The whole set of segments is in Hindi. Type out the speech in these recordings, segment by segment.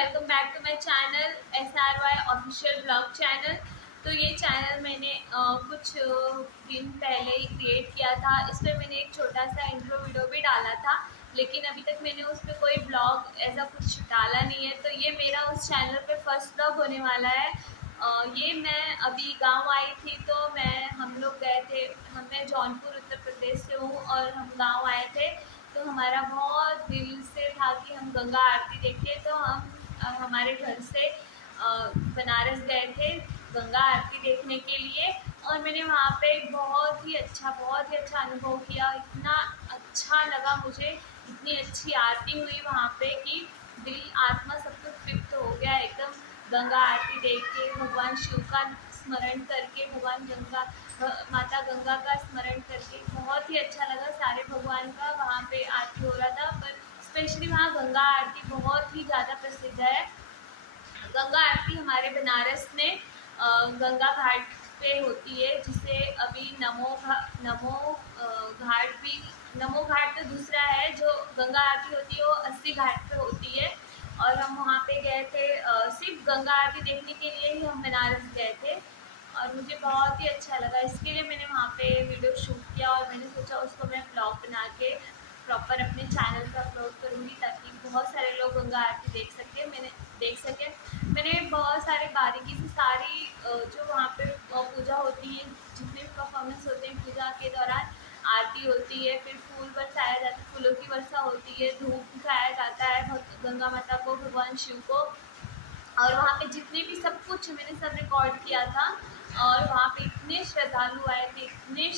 Welcome back to my channel SRY official blog channel. तो ये चैनल मैंने कुछ दिन पहले ही क्रिएट किया था। इस पर मैंने एक छोटा सा इंट्रो वीडियो भी डाला था, लेकिन अभी तक मैंने उस पर कोई ब्लॉग ऐसा कुछ डाला नहीं है। तो ये मेरा उस चैनल पे फर्स्ट ब्लॉग होने वाला है। ये मैं अभी गांव आई थी, तो हम लोग गए थे। मैं जौनपुर उत्तर प्रदेश से हूँ और हम गांव आए थे। तो हमारा बहुत दिल से था कि हम गंगा आरती देखें। तो हम हमारे घर से बनारस गए थे गंगा आरती देखने के लिए। और मैंने वहाँ पे बहुत ही अच्छा अनुभव किया। इतना अच्छा लगा मुझे, इतनी अच्छी आरती हुई वहाँ पे कि दिल आत्मा सब कुछ तृप्त हो गया एकदम। गंगा आरती देख के भगवान शिव का स्मरण करके, भगवान गंगा माता गंगा का स्मरण करके बहुत ही अच्छा लगा। सारे भगवान का वहाँ पे आरती हो रहा था, पर स्पेशली वहाँ गंगा आरती बहुत ही ज़्यादा प्रसिद्ध है। गंगा आरती हमारे बनारस में गंगा घाट पे होती है, जिसे अभी नमो घाट भी, नमो घाट तो दूसरा है। जो गंगा आरती होती है वो 80 घाट पे होती है। और हम वहाँ पे गए थे सिर्फ गंगा आरती देखने के लिए ही हम बनारस गए थे, और मुझे बहुत ही अच्छा लगा। इसके लिए मैंने वहाँ पे वीडियो शूट किया और मैंने सोचा उसको मैं ब्लॉग बना के प्रॉपर अपने चैनल पर अपलोड करूँगी, ताकि बहुत सारे लोग गंगा आरती देख सकें। मैंने बहुत सारे बारीकी से सारी जो वहाँ पे पूजा होती है, जितने भी परफॉर्मेंस होते हैं पूजा के दौरान, आरती होती है, फिर फूल बरसाया जाता है, फूलों की वर्षा होती है, धूप दिखाया जाता है गंगा माता को, भगवान शिव को। और वहाँ पे जितने भी सब कुछ मैंने सब रिकॉर्ड किया था। और वहाँ पे इतने श्रद्धालु आए थे, मैं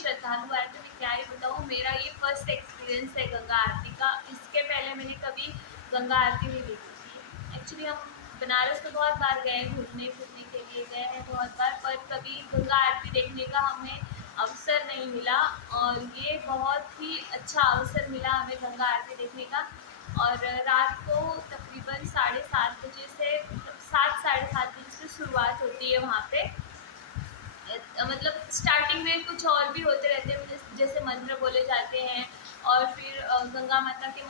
क्या ही बताऊँ। मेरा ये फर्स्ट एक्सपीरियंस है गंगा आरती का। इसके पहले मैंने कभी गंगा आरती नहीं देखी थी। एक्चुअली हम बनारस में बहुत बार गए, घूमने फिरने के लिए गए हैं बहुत बार, पर कभी गंगा आरती देखने का हमें अवसर नहीं मिला। और ये बहुत ही अच्छा अवसर मिला हमें गंगा आरती देखने का। और रात को तकरीबन 7:30 बजे से, 7-7:30 बजे से शुरुआत होती है वहाँ पे। मतलब स्टार्टिंग में कुछ और भी होते रहते हैं, जैसे मंत्र बोले जाते हैं, और फिर गंगा माता के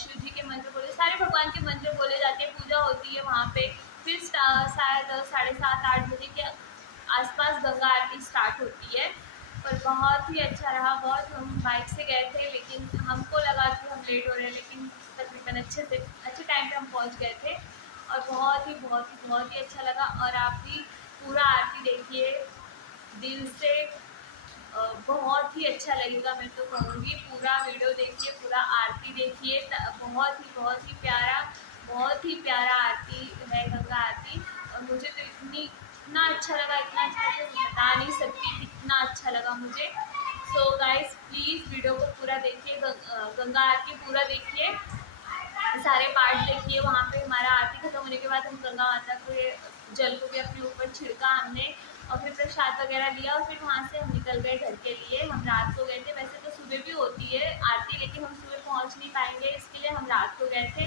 शिव जी के मंत्र बोले, सारे भगवान के मंत्र बोले जाते हैं, पूजा होती है वहाँ पे। फिर शायद 7:30-8 बजे के आसपास गंगा आरती स्टार्ट होती है। पर बहुत ही अच्छा रहा। बहुत, हम बाइक से गए थे, लेकिन हमको लगा कि हम लेट हो रहे हैं, लेकिन तकरीबन अच्छे टाइम पे हम पहुँच गए थे। और बहुत ही अच्छा लगा। और आप भी पूरा आरती देखिए दिल से, बहुत ही अच्छा लगेगा। मैं तो कहूँगी पूरा वीडियो देखिए, पूरा आरती देखिए। बहुत ही प्यारा आरती है गंगा आरती। और मुझे तो इतना अच्छा लगा, बता नहीं सकती कितना अच्छा लगा मुझे। सो गाइस, प्लीज़ वीडियो को पूरा देखिए, गंगा आरती पूरा देखिए, सारे पार्ट देखिए। वहाँ पे हमारा आरती खत्म होने के बाद हम गंगा माता के जल को भी अपने ऊपर छिड़का हमने, और फिर प्रसाद वगैरह लिया, और फिर वहाँ से हम निकल गए घर के लिए। हम रात को गए थे। वैसे तो सुबह भी होती है आरती, लेकिन हम सुबह पहुँच नहीं पाएंगे, इसके लिए हम रात को गए थे।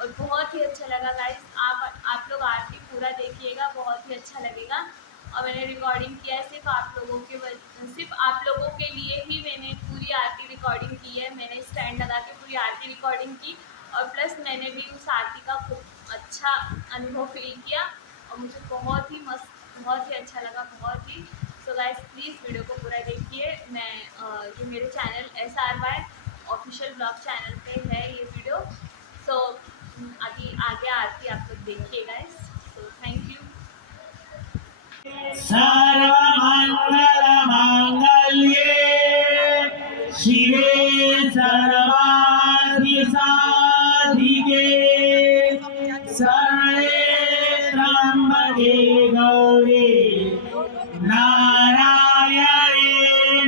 और बहुत ही अच्छा लगा गाइस। आप लोग आरती पूरा देखिएगा, बहुत ही अच्छा लगेगा। और मैंने रिकॉर्डिंग किया है सिर्फ आप लोगों के लिए ही मैंने पूरी आरती रिकॉर्डिंग की है। मैंने स्टैंड लगा के पूरी आरती रिकॉर्डिंग की, और प्लस मैंने भी उस आरती का खूब अच्छा अनुभव फील किया, और मुझे बहुत ही अच्छा लगा, बहुत ही। सो गाइस, प्लीज़ वीडियो को पूरा देखिए। ये मेरे channel SRY official blog channel पे है ये वीडियो। सो आगे आरती आप लोग देखिए गाइस। So thank you. सर्वमंगलमांगल्ये शिवे सर्वार्थ साधिके शरणे त्र्यंबके गौरी नारायणे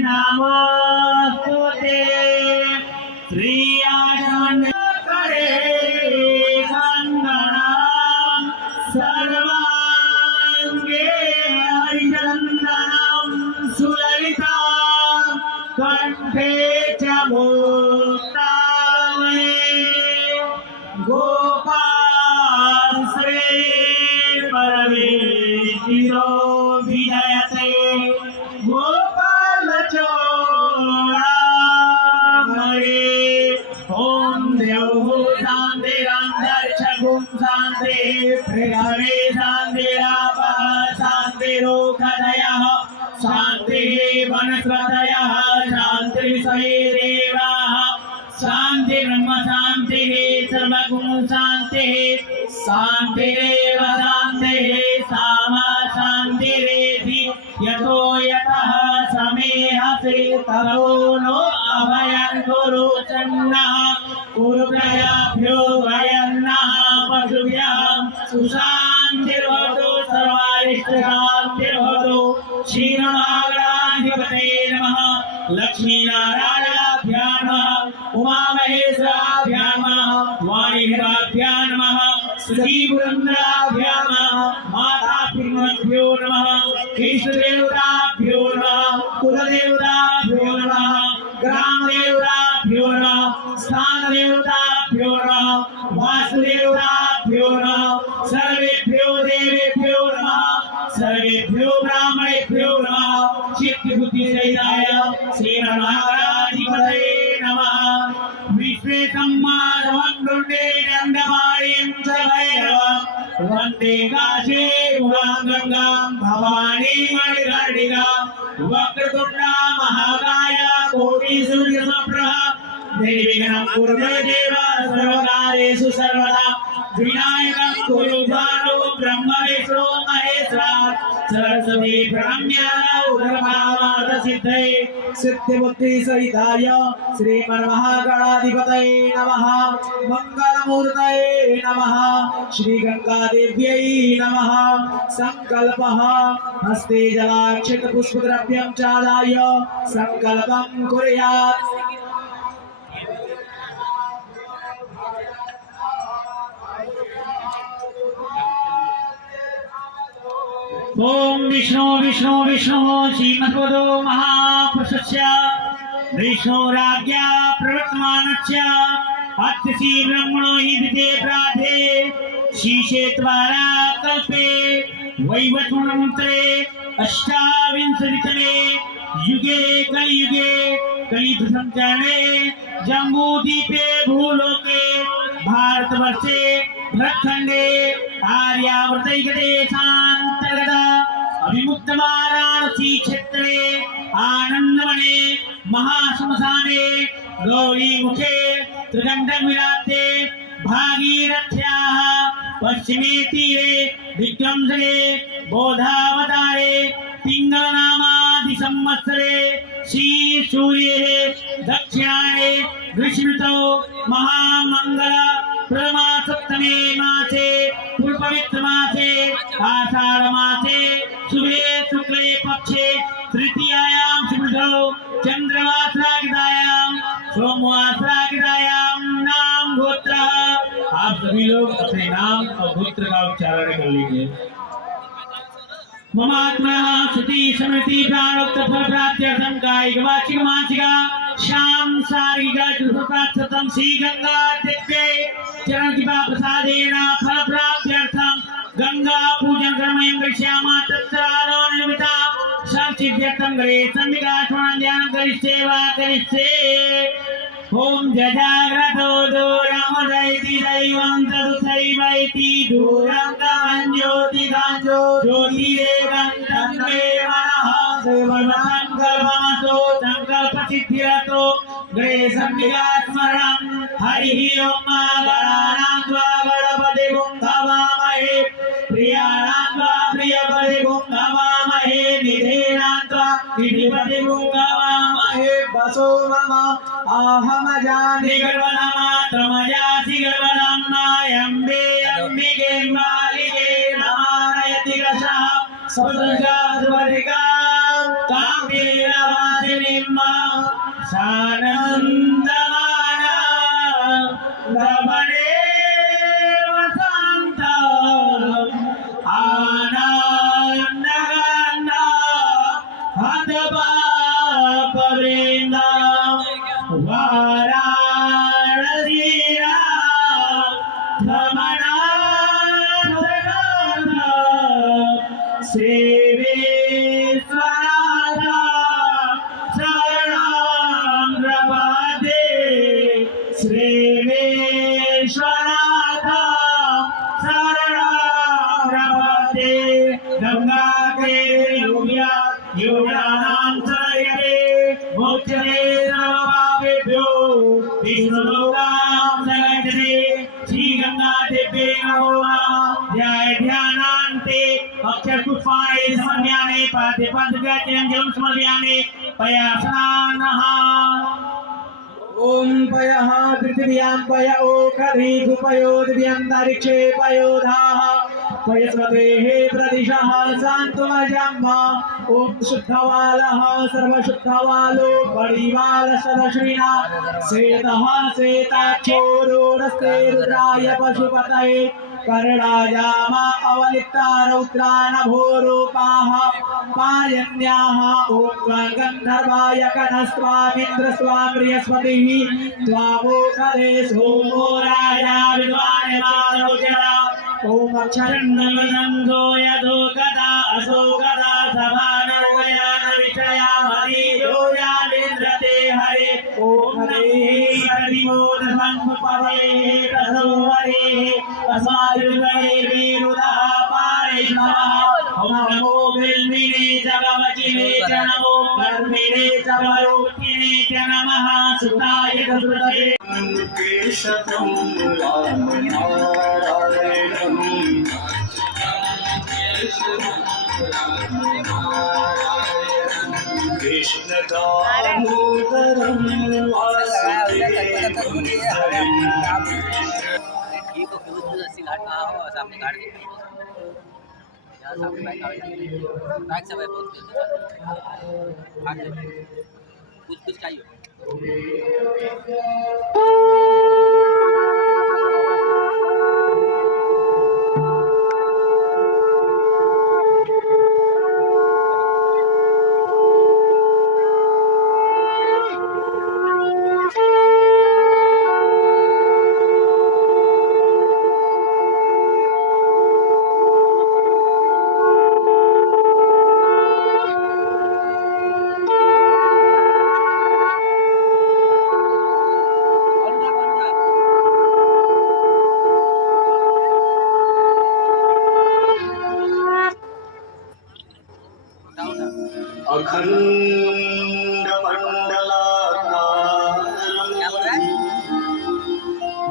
नमोस्तुते। श्रीयाचंद्रे कंगणं सर्वांगे हरिचंदनं सुललिता कंठे च मुक्तावली गोपाल श्री परमेश्वरो विजयते गोपाल चोरामणि। ओम देव शांति शांति शान्ति पृथिवी शान्तिरापः शान्तिरोषधयः शान्तिः वनस्पतयः शान्तिर्विश्वेदेवाः शान्तिर्ब्रह्म शान्तिः सर्वगुण शान्तिः शान्तिरेव शान्तिः सामा शान्तिरेधि यतो यतः समेहसे ततो नो अभयं कुरु चन्नः कुरुभ्यो भयन्नः पशुभ्यः सुशान्तिर्भवतु सर्वारिष्टशान्तिर्भवतु श्रीमहागणाधिपतये नमः लक्ष्मीनारायणाभ्यां नमः उमामहेश्वराभ्यां नमः वाणीधराभ्यां नमः श्रीपुरन्दराभ्यां नमः मातापितृभ्यो नमः इष्टदेवताभ्यो नमः कुलदेवताभ्यो नमः ग्रामदेवताभ्यो नमः स्थानदेवताभ्यो नमः वासुदेवताभ्यो नमः सर्वेभ्यो देवेभ्यो नमः सर्वेभ्यो ब्राह्मणेभ्यो नमः चित्तबुद्धिसहिताय श्रीमहागणाधिपतये नमः विश्वेशम्माधवन्दुण्डे दण्डमाणिं च भैरवं वन्दे काशे गंगां भवानी मणिकर्णिका वक्रतुण्डा महाकाय कोटिसूर्यसमप्रभा निर्विघ्नं कुरु मे देव सर्वकार्येषु सर्वदा विनायकं कुरु भानु ब्रह्म विष्णु महेश्वरा सरस्वती प्रणम्य उदरभावार्थ सिद्धये सिद्धिबुद्धि सहिताय श्रीमन्महागणाधिपतये नमः मंगलमूर्तये नमः श्रीगंगादेव्यै नमः संकल्पः हस्ते जलाक्षित पुष्पद्रव्यं चादाय संकल्पं कुर्यात् ओम विष्णु विष्णु विष्णु श्रीमद्वदो महापुरुषस्य विष्णुराज्ञा प्रवर्तमानस्य अत्यसि ब्रह्मणो हि विदे प्राधे शीशे द्वारा कल्पे वैवस्वतन्त्रे अष्टाविंशतितमे युगे कलियुगे कलियुगसञ्चारे जम्बूद्वीपे भूलोके भारतवर्षे भरतखण्डे आर्यावर्तैकदेशान्तर्गत अभिमुक्त वाराणसी क्षेत्रे आनन्दवने महाश्मशाने गौरीमुखे त्रिकण्ठविराते भागीरथ्याः पश्चिमे तीरे विक्रमसरे बोधावतारे पिङ्गलनामादिसंवत्सरे श्रीसूर्ये दक्षिणायने ग्रीष्मऋतौ महामङ्गल प्रथमासप्तमे मासे पूर्वपवित्र मासे आषाढ़ मासे शुभे शुक्ले पक्षे तृतीयायां स्मृतौ चंद्रवासरागितायां सोमवासरागितायां नाम गोत्र। आप सभी लोग अपने नाम और गोत्र का उच्चारण कर लीजिए। ममात्मनः श्रुति स्मृति प्राणोक्त फल प्राप्त्यर्थं कायिक वाचिक मानसिक सांसारिक दुःखप्राप्त्यर्थं श्री गंगा देव्यै चरण कृपा प्रसादेन फल प्राप्त्यर्थं गंगा पूजन कर्मयं करिष्यामः तत्रादोनिमिता सर्वसिद्ध्यर्थं गरे संविकासनं ध्यानं करिष्ये वा करिष्ये। ओम जजाग्रतो दूरमुदैति दैवं तदुसैवैति दूरं ज्योतिदाञ्जो ज्योतिरेवं तन्मे मनः सेवसङ्कल्पमसो सङ्कल्पसिद्धिरतो गृहे संविकास्मरणं हरिः ओम गणानां त्वा गणपति गुंहवामहे प्रियाणां त्वा प्रियपति गुंहवामहे निधीनां त्वा निधिपति गुंहवामहे वसो मम आहम जानि गर्वनमात्रमजासि गर्वनम्नायम्बे अम्बिके मालिके नमानयति रसः स्वसर्गाद्वरिकां काम्येरवासिनीं सानन्दमाना रमणे वसन्तम् आनन्दगन्धा हतपापवृन्दम् वाराणसीया धमनाथगन्ध श्रीविश्वनाथा शरणं प्रपद्ये श्रीविश्वनाथा शरणं श्री गंगा देव्ये नमो नमः। ध्याय ध्यानान्ते अक्षरपुष्पाणि समर्पयामि पाद्यपादुकाञ्जलिं समर्पयामि पयासनानः। ओम पयः पृथिव्यां पय ओखरी गुपयोद्यन्तरिक्षे पयोधाः पयस्वतेः प्रदिशः सान्त्वजम्। ओम शुद्धवालः सर्वशुद्धवालो परिवालसदश्विना श्वेतः श्वेताक्षोरोरस्ते रुद्राय पशुपतये कर्णायामा अवलिप्ता रौद्रानभोरूपाः पायन्याः। ओम गन्धर्वाय कनस्त्वामिन्द्रस्त्वां बृहस्पतिः त्वामोखरे सोमो राजा विद्वान्यमानोजरा। ओम अक्षरन्नमनन्दो यदो गदा असो गदा सभानरोयान विषया हरियो यामिन्द्रते हरे। ओम हरिमोदसंपवे प्रसोहरे अस्मायुगरे वेरुदा पारेशः। ओम नमो बिल्मिने जगवचिने च नमो कर्मिणे च वरोकिने च नमः सुताय सुतये। केशवं रामनारायणं कृष्णदामोदरं वासुदेवं ठीक हो फिरोजपुर 80 घाट कहाँ हो सामने घाट दिख रही है यहाँ सामने बाइक आ जाती है बाइक सब है बहुत आगे कुछ कुछ चाहिए अखण्डमण्डलाकारं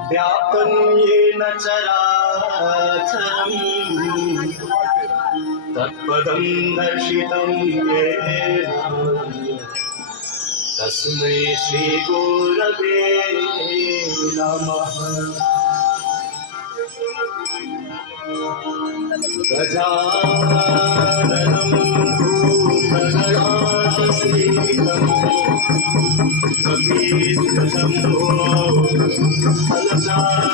व्याप्तं येन चराचरं तत्पदं दर्शितं येन तस्मै श्रीगुरवे नमः। गजाननं भूतगणाश्रीतं कपीन्द्रशम्भो फलचारुभक्षणम्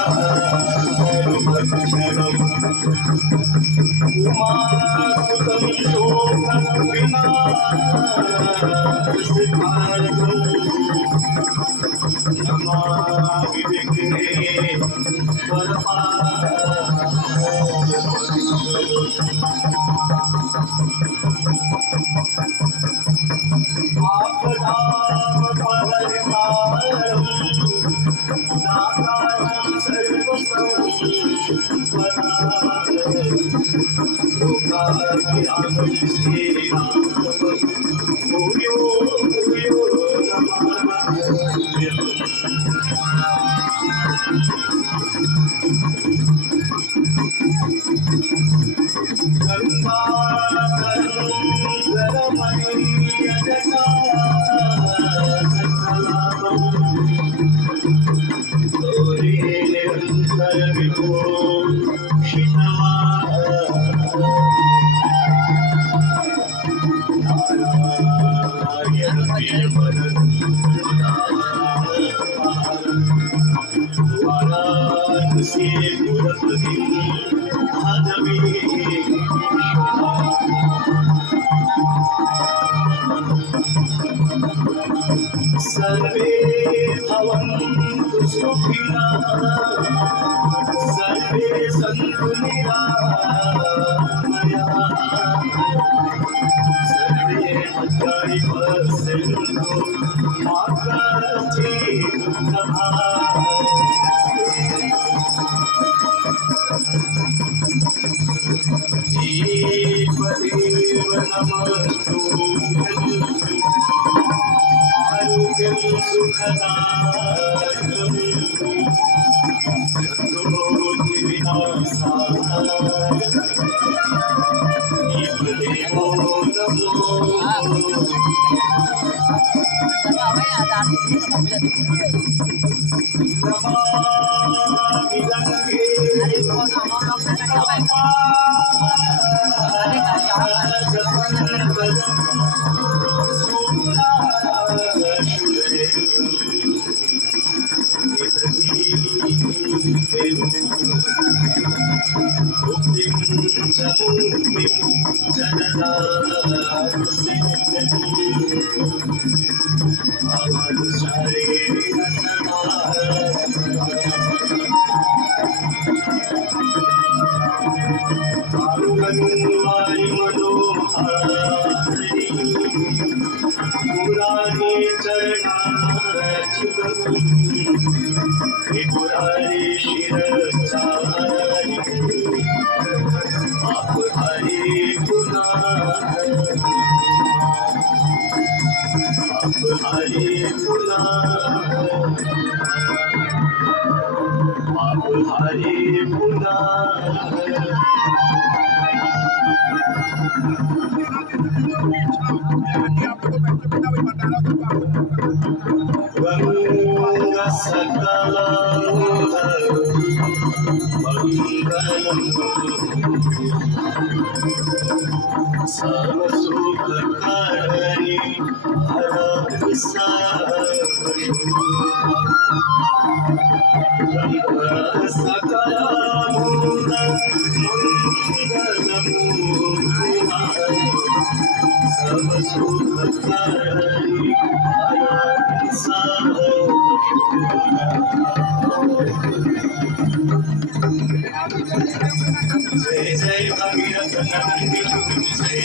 उमासुतं शोकविनाशकारणं नमामि आपदामपहर्तारं नातारं सर्वसंपदां श्रीराम भूयो भूयो नमामि। सर्वे भवन्तु सुखिनः सर्वे सन्तु निरामयाः सर्वे भद्राणि पश्यन्तु मा कश्चित् दुःखभाग्। देवदेव नमस्तुभ्यं आरोग्यं सुखदायकम् आता मम्मीला अरे फोन अमाउंट पुरारी चरणाची पुरारी शिरचारी आप हरी पुन्हा आप हरी पुन्हा आप हरी पुन्हा गंगा सकला मंगलम सर्वसुखकारिणी हर गंगा सकला सर्वसुखकारिणी जय जय भगीरथ नंदी जय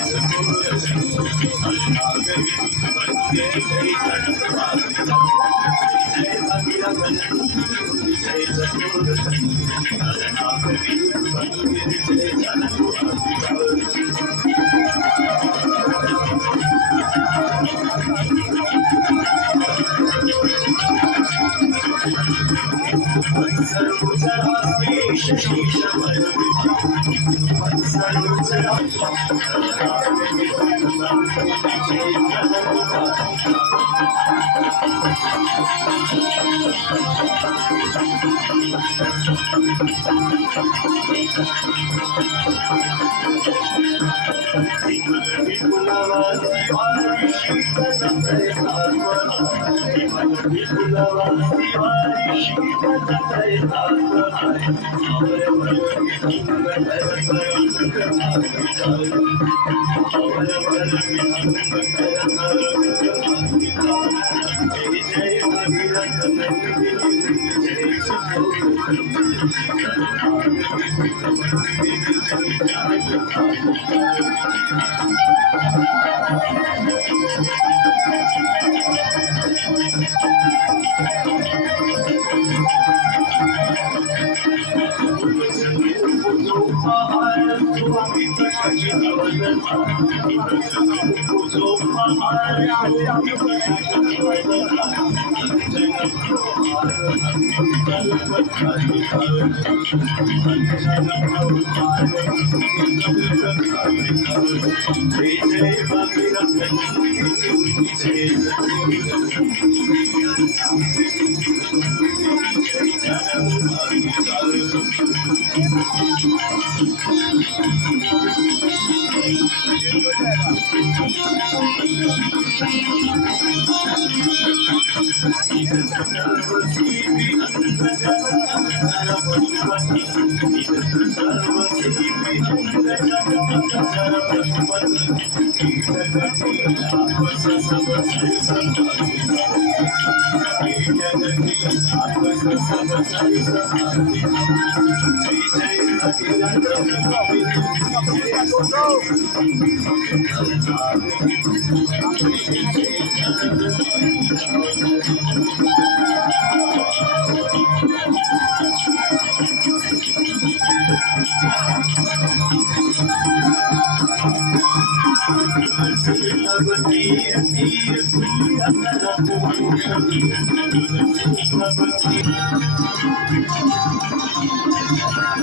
Thank you.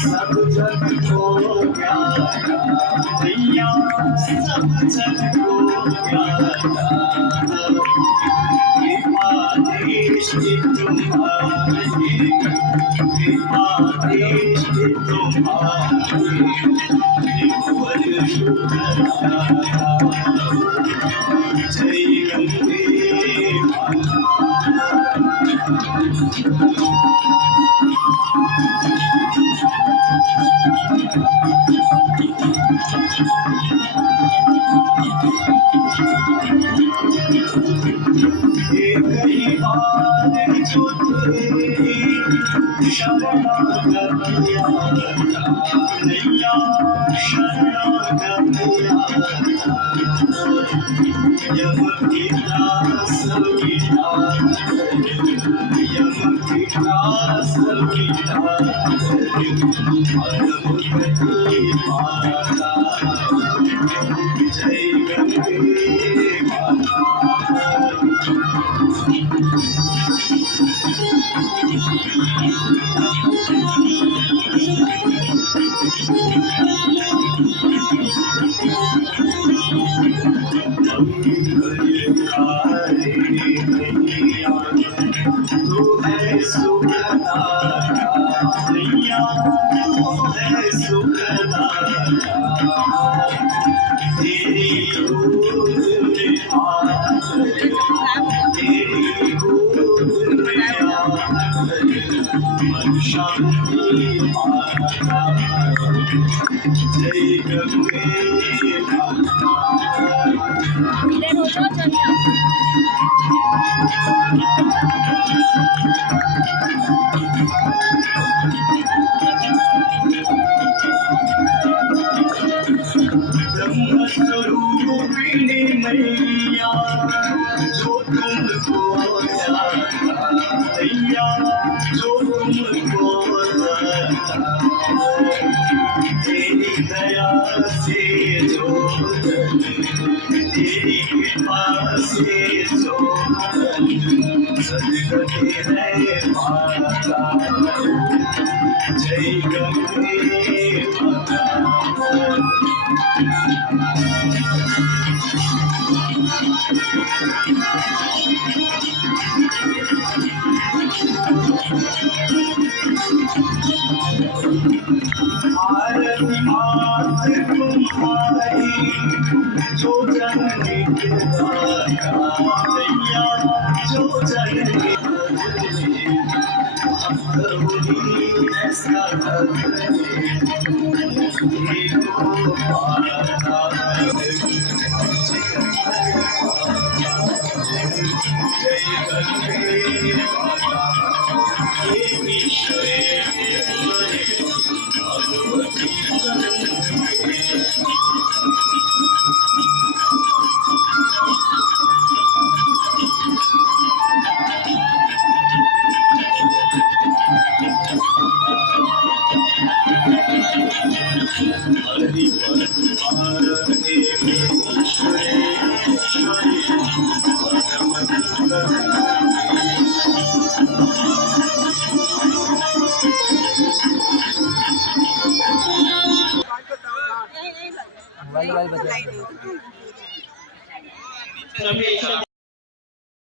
सब जग को प्यारा भैया सब जग को प्यारा कृपा दृष्टि तुम्हारी कृपा दृष्टि तुम्हारी निपुण जय गंगे कई बार जो तेरी शरणागत नैया शरणागत यम की दास की यम की दास की अद्भुत माता जय गंगे माता तू है सुखदाता नैया तू है सुखदाता तेरी गोद में आकर तेरी गोद में आकर मन शांति पाता जय गंगे माता इधर हो जाओ चंद्रा ब्रह्मस्वरूपिणी मैया जो तुमको मैया जो तुमको तेरी दया से जो तेरी कृपा से जो सदगति है माता जय गंगे माता आरती मात तुम्हारी जो जननी भैया जो जननी ऐसा जय गंगे माता हरि मोबाइल बजा सभी